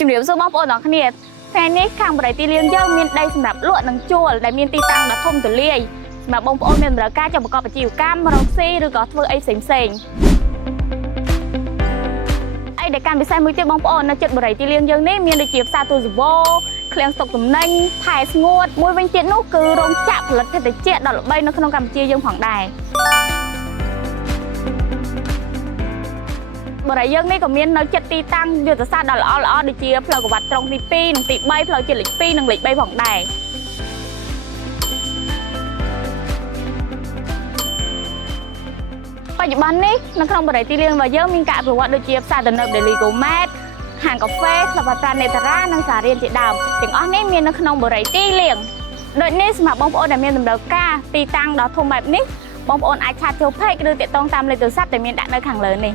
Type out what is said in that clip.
ជំរាបសួរបងប្អូនទាំងគ្នាថ្ងៃនេះខាងបរិយាទីលៀងយើងមានដីសម្រាប់លក់និងជួលដែលមានទីតាំងដ៏ធំទូលាយសម្រាប់បងប្អូនមានតម្រូវការចង់ប្រកបអាជីវកម្មរកស៊ីឬក៏ធ្វើអីផ្សេងអីដែលកាន់ពិសេសមួយទៀតបងប្អូននៅជិតបរិយាទីលៀងយើងនេះមានដូចជាផ្សារទូសវោឃ្លាំងស្តុកទំនិញផែស្ងួតមួយវិញទៀតនោះគឺរោងចក្រផលិតភេសជ្ជៈដ៏ល្បីនៅក្នុងកម្ពុជាយើងផងដែរបរិយាយើងនេះក៏មាននៅចិត្តទីតាំងយុទ្ធសាស្ត្រដ៏ល្អៗដូចជាផ្លូវកវ៉ាត់ត្រង់ទី2និងទី3ផ្លូវជាតិលេខ2និងលេខ3ផងដែរបច្ចុប្បន្ននេះនៅក្នុងបរិយាទីលៀងរបស់យើងមានការអភិវឌ្ឍដូចជាផ្សារទំនើប Daily Gourmet ហាងកាហ្វេក្លឹបប្រាណេតារ៉ានិងសាលារៀនជាដើមទាំងអស់នេះមាននៅក្នុងបរិយាទីលៀងដូចនេះសម្រាប់បងប្អូនដែលមានតម្រូវការទីតាំងដ៏ធំបែបនេះបងប្អូនអាចឆាតចូល Page ឬទាក់ទងតាមលេខទូរស័ព្ទដែលមានដាក់នៅខាងលើនេះ